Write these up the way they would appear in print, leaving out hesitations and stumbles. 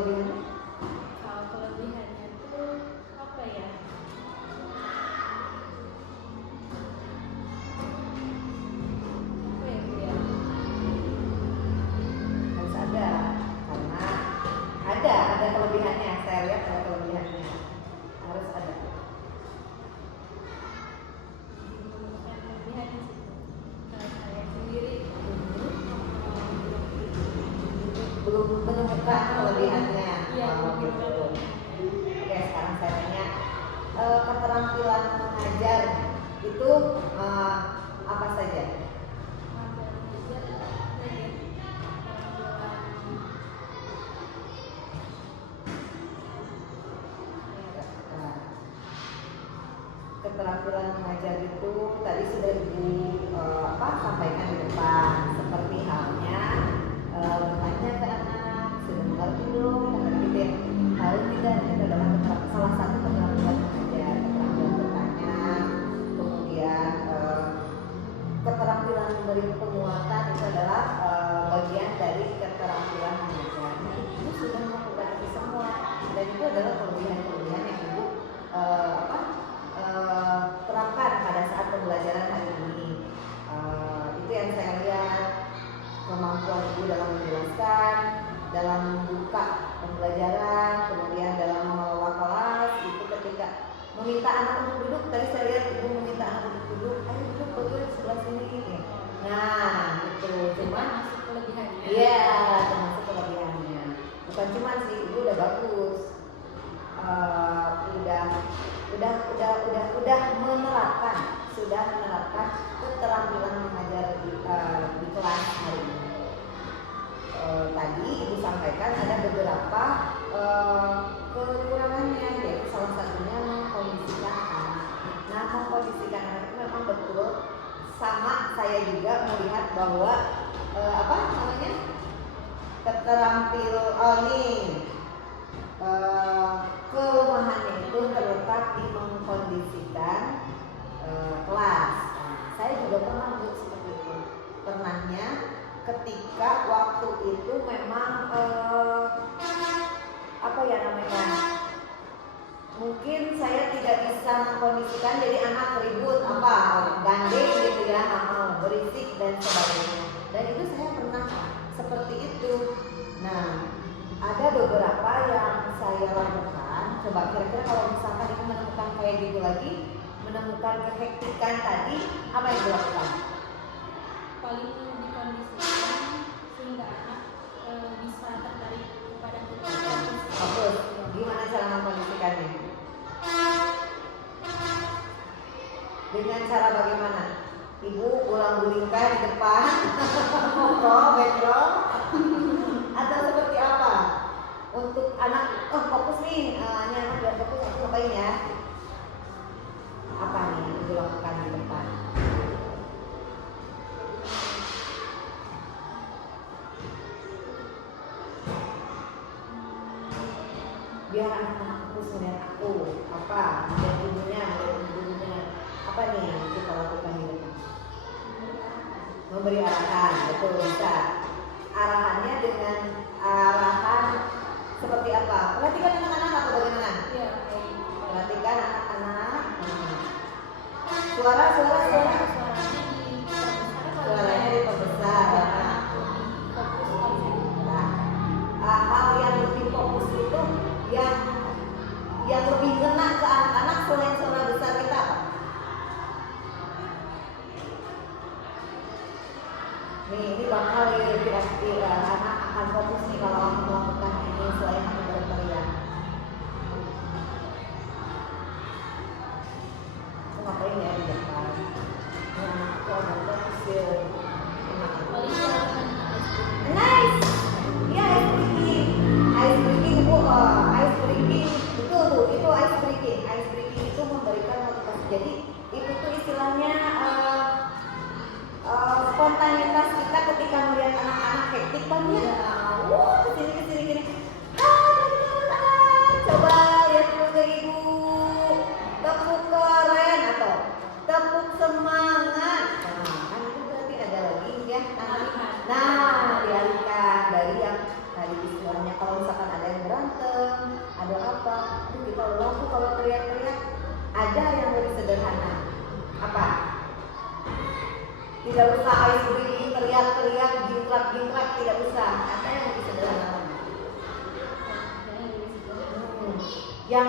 kelebihannya? Kalau kelebihannya tuh apa ya? Apa ya Bu ya? Harus ada, karena ada kelebihannya. Saya lihat ada kelebihannya, harus ada. Bukan kelebihannya sih. Kalau saya sendiri Belum menemukan kelebihannya. Iya, Oh, gitu. Oke, sekarang saya tanya, keterampilan mengajar itu apa saja? Nah, keterampilan mengajar itu tadi sudah Ibu sampaikan di depan, seperti halnya bertanya ke anak, sudah mengerti belum, dan gitu ya. Tahu tidak, itu adalah salah satu keterampilan mengajar, keterampilan bertanya, kemudian keterampilan memberi penguatan itu adalah bagian dari keterampilan mengajar. Nah, Ibu sudah melakukan itu semua, dan itu adalah kelebihan-kelebihan yang Ibu terapkan pada saat pembelajaran hari ini. Itu yang saya lihat, kemampuan Ibu dalam menjelaskan, dalam membuka pembelajaran, kemudian dalam mengelola kelas. Itu ketika meminta anak untuk duduk, tadi saya lihat Ibu meminta anak untuk duduk, ayo duduk berdua sebelah sini. Nah, itu cuma masuk kelebihannya. iya, termasuk kelebihannya. Bukan cuma sih, Ibu udah bagus. Sudah menerapkan keterampilan mengajar di kelas hari ini. Tadi Ibu sampaikan ada beberapa kekurangannya, yaitu salah satunya mengkondisikan anak. Nah, mengkondisikan anak itu memang betul, sama saya juga melihat bahwa kelemahannya itu terletak di mengkondisikan kelas. Nah, saya juga pernah seperti itu. Pernahnya ketika waktu itu memang mungkin saya tidak bisa mengkondisikan, jadi anak ribut gandeng gitu ya, berisik dan sebagainya. Dan itu saya pernah seperti itu. Nah, ada beberapa yang saya lakukan. Coba kira-kira kalau misalkan Ibu menemukan kayak gitu lagi, menemukan kehektikan tadi, apa yang dilakukan? Paling dikondisikan sehingga anak bisa tertarik kepada kita. Bagus. Gimana cara mengkondisikannya? Dengan cara bagaimana? Ibu ulang-gulingkan di depan, background, atau seperti apa? Untuk anak, fokus nih, ini anak biar fokus, aku ngapain ya? Apa nih yang Ibu lakukan di depan? Biar anak-anak fokus melihat aku, melihat ibunya, apa nih yang kita lakukan di depan? Memberi arahan, betul, bisa. Arahannya dengan arahan seperti apa? Perhatikan anak-anak atau bagaimana? Iya. Perhatikan anak-anak. Suaranya diperbesar. Hal yang lebih fokus itu yang lebih ngena ke anak-anak selain suara besar kita apa? Ini bakal kira-kira anak akan fokus nih kalau aku melakukan ini selain aku berteriak. Aku ngapain ya di depan? Aku agak fokus ya. Nice. Ya, ice breaking betul tuh, itu ice breaking itu memberikan motivasi. Jadi itu tuh istilahnya spontanitas kita ketika melihat anak-anak hektik banget, kesini gini, coba lihat dulu ke Ibu, tepuk keren atau tepuk semangat. Kan itu berarti ada lagi ya, dialihkan dari yang tadi istilahnya kalau misalkan ada yang berat Tidak usah ice breaking, teriak-teriak, gingkrak-gingkrak, tidak usah. Ada yang lebih sederhana lagi. Yang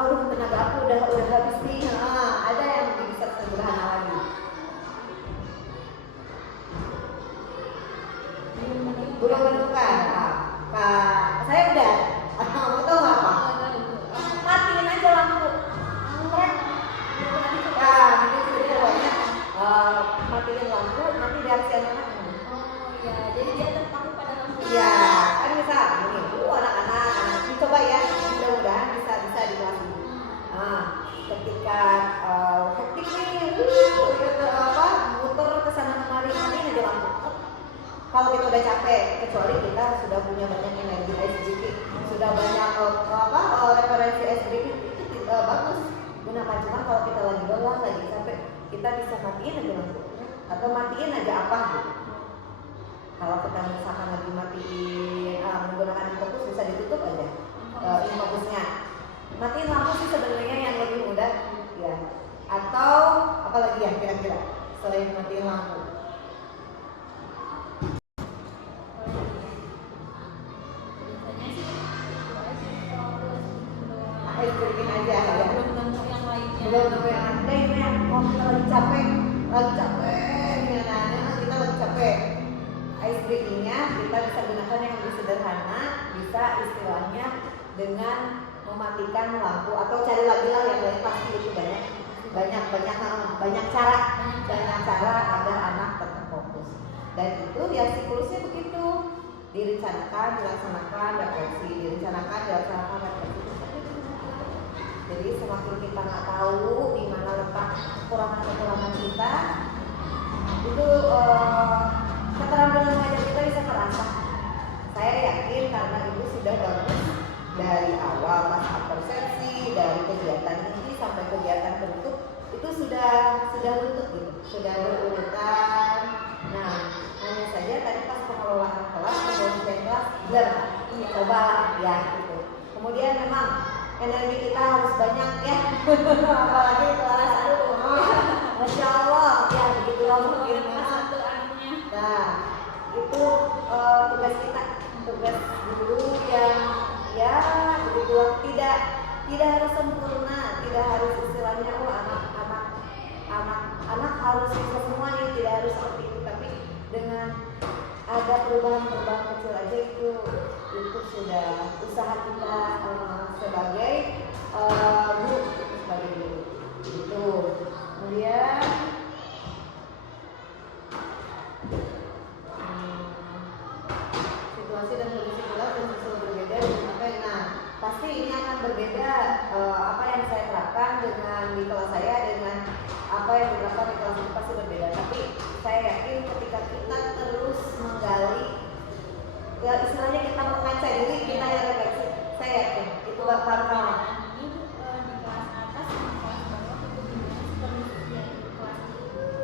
aduh tenaga aku udah habis nih. Ada yang lebih bisa sederhana lagi. Belum menemukan. Saya udah. Mau tahu nggak apa? Matiin aja lampu. Nanti sudah banyak. Matiin lampu, nanti dari anak-anak. Jadi dia terpaku pada lampu. Iya, kan bisa ini. Anak-anak, coba ya. Mudah-mudahan bisa di kelas ini. Ketika hektik nih, muter ke sana kemari, matiin aja lampu. Kalau kita udah capek, kecuali kita sudah punya banyak energi ice breaking, sudah banyak referensi ice breaking, itu bagus gunakan. Cuma kalau kita lagi lelah, lagi capek, kita bisa matiin aja lampu atau matiin aja apa gitu. Kalau kita misalkan lagi matiin menggunakan infocus, bisa ditutup aja infocusnya. Matiin lampu sih sebenarnya yang lebih mudah ya. Atau apalagi ya kira-kira selain matiin lampu? Ice breaking aja ya. Belum nemu yang lainnya. Belum nemu yang lainnya. Kalau kita lagi capek kita lagi capek. Ice breakingnya kita bisa gunakan yang lebih sederhana, bisa istilahnya dengan mematikan lampu atau cari lagi lah yang lain, pasti itu banyak cara agar anak tetap fokus. Dan itu ya siklusnya begitu, direncanakan, dilaksanakan, refleksi. Jadi semakin kita nggak tahu di mana letak kekurangan kita, itu keterampilan mengajar kita bisa terasa. Saya yakin karena ibu sudah bagus dari awal masa persepsi, dari kegiatan ini sampai kegiatan bentuk itu sudah bentuk gitu, sudah berurutan. Nah, hanya saja tadi pas pengelolaan kelas, pembagian kelas, coba ya gitu. Kemudian memang energi kita harus banyak ya, apalagi kelas 1. Masya Allah ya begitu mungkin. Nah, itu tugas kita, tugas guru yang ya begitu, tidak harus sempurna, tidak harus istilahnya anak harus bisa semua nih, tidak harus seperti itu, tapi dengan ada perubahan kecil aja itu sudah usaha kita sebagai guru itu. Kemudian situasi dan kondisi kelas yang selalu berbeda dengan apa yang pasti ini akan berbeda apa yang saya terapkan dengan di kelas saya dengan apa yang diterapkan di kelas itu pasti berbeda. Tapi saya yakin ketika kita terus menggali, ya istilahnya kita mengaca diri, kita yang refleksi, saya yakin itu bakal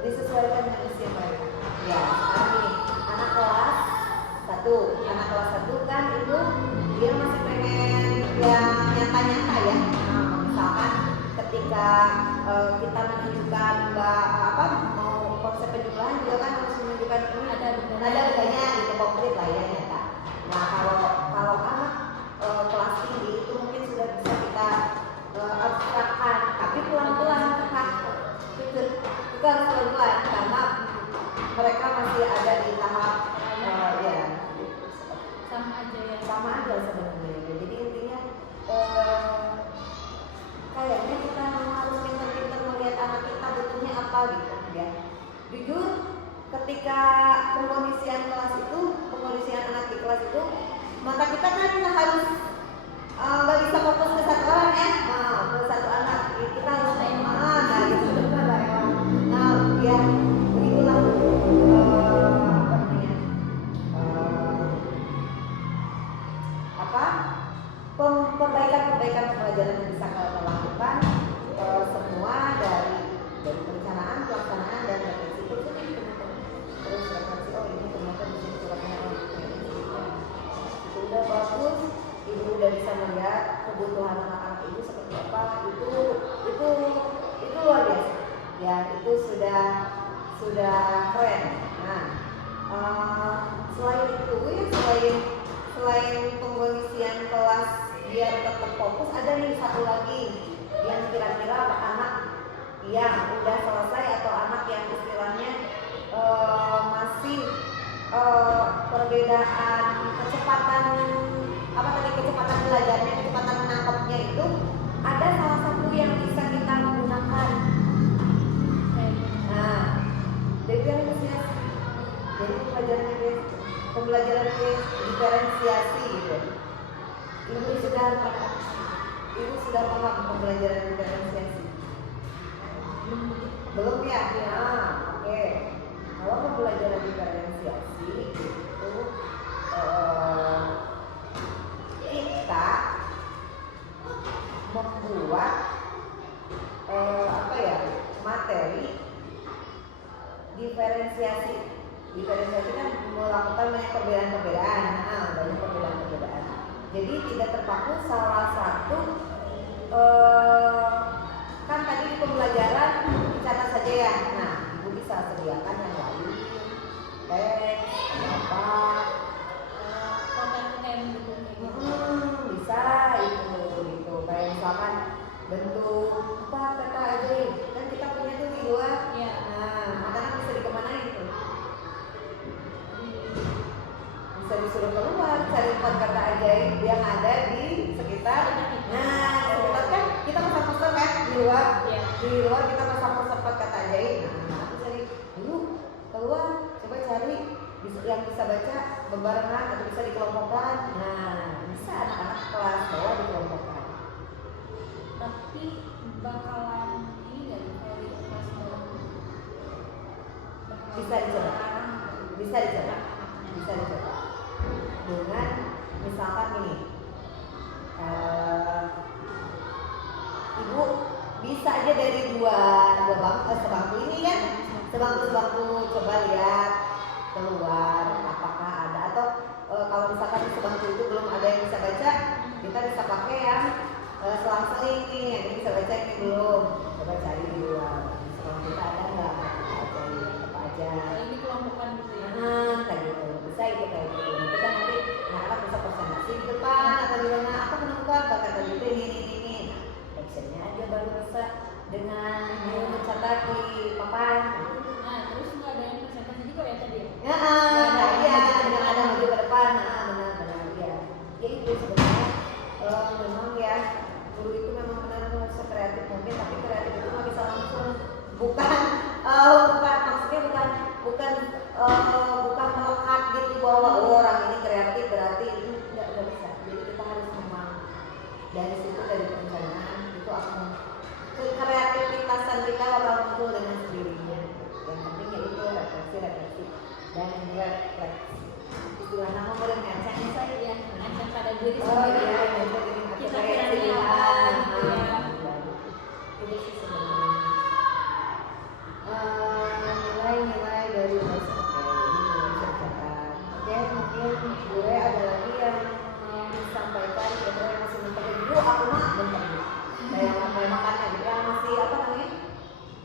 disesuaikan dengan usia mereka. Ya, sekarang ini anak kelas 1 kan itu dia masih pengen yang nyata-nyata ya. Misalkan ketika kita menunjukkan mau konsep penjumlahan juga kan harus menunjukkan ini ada bedanya gitu, konkret lah ya, nyata. Nah kalau anak kelas tinggi itu mungkin sudah bisa kita abstrakkan, tapi pelan-pelan itu harus pelan-pelan karena mereka masih ada di tahap ya sama aja sebenarnya. Jadi intinya kayaknya kita harus pintar-pintar melihat anak kita butuhnya apa gitu ya. Jujur ketika pengkondisian anak di kelas itu, maka kita kan harus nggak bisa fokus ke satu orang ya, ke satu anak kita harus ya begitulah perbaikan pembelajaran yang bisa kita lakukan semua dari perencanaan, pelaksanaan dan refleksi. Terus refleksi, ini ternyata di sini suratnya itu udah bagus, ibu udah bisa melihat kebutuhan anak-anak ibu seperti apa, itu luar biasa ya. Itu sudah sudah keren. Nah, selain itu ya selain pengisian kelas biar tetap fokus, ada nih satu lagi yang kira-kira anak yang udah selesai atau anak yang istilahnya masih perbedaan kecepatan kecepatan belajarnya, kecepatan menangkapnya itu ada salah satu yang bisa kita gunakan. Nah, diferensiasi. Jadi pembelajaran diferensiasi gitu. Ibu sudah paham pembelajaran diferensiasi? Belum ya? Nah, oke. Kalau pembelajaran diferensiasi itu kita membuat materi diferensiasi. Diferensiasi kan melakukan banyak perbedaan-perbedaan. Banyak perbedaan-perbedaan. Jadi tidak terpaku salah satu. Kan tadi di pembelajaran dicatat saja ya. Nah, ibu bisa sediakan yang lain, teks, apa, bisa itu gitu. Kayak misalkan bentuk apa kata aja, kan kita punya tuh di luar. Ya. Nah, makanan bisa dikemanain itu? Bisa disuruh keluar cari 4 kata ajaib yang ada di sekitar. Nah, sekitar kan kita pasang-pasang kan di luar. Ya. Di luar kita pasang-pasang 4 kata ajaib. Nah, aku cari dulu keluar, coba cari yang bisa baca bebarengan atau bisa dikelompokkan. Nah, bisa anak-anak kelas bawah dikelompokkan. Tapi bakalan ini nggak di kalau di kelas bawah? Bisa dicoba. Bisa dicoba. Bisa dicoba. Dengan misalkan ini, ibu bisa aja dari dua sebangku ini kan, sebangku coba lihat keluar apakah ada, atau kalau misalkan di sebangku itu belum ada yang bisa baca, kita bisa pakai yang selang-seling nih, yang ini bisa baca ini belum, coba cari di luar sebangku kita ada nggak apa aja. Ini kelompokan gitu ya. Kayak gitu, bisa itu kayak gitu. Nanti kan nanti anak-anak bisa presentasi di depan atau di mana, aku menemukan bakat tadi itu ini. Nah, actionnya aja baru bisa dengan mencatat di papan. Nah, terus nggak ada yang presentasi juga ya tadi ya? Iya, dengan ada maju ke depan, benar ya. Ya itu sebenarnya memang ya guru itu memang benar-benar sekreatif mungkin, tapi kreatif itu nggak bisa langsung, bukan maksudnya bukan melekat gitu bahwa orang ini kreatif berarti itu nggak bisa. Jadi kita harus memang dari situ, dari perencanaan itu akan kreativitasan kita bakal muncul dengan sendirinya. Yang penting yaitu refleksi dan refleksi. Istilah nama berencana saya ya. Acan pada diri Oh sendiri. iya, Kita kiranya apa gitu ya. Itu sih sebenarnya. Nilai-nilai dari tes mungkin gue ada lagi yang disampaikan kira-kira yang masih mentok. Bu, aku mah bentar bu. Kayak makannya gitu yang masih apa namanya?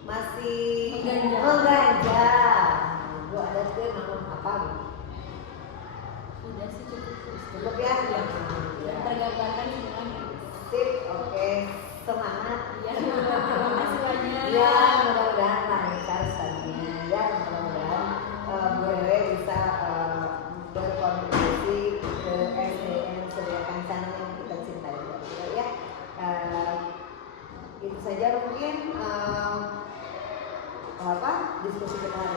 Masih mengganjal. Bu ada tuh nama apa gitu? Udah sih cukup. Cukup ya? Ya. Tergambarkan semuanya. Sip, oke. Semangat. Ya, terima kasih banyak. Ya, mudah-mudahan lancar studinya. Ya, mudah-mudahan Bu Rere bisa berkontribusi ke SDM Sedia Kencana yang kita cintai ya. Itu saja mungkin diskusi kita hari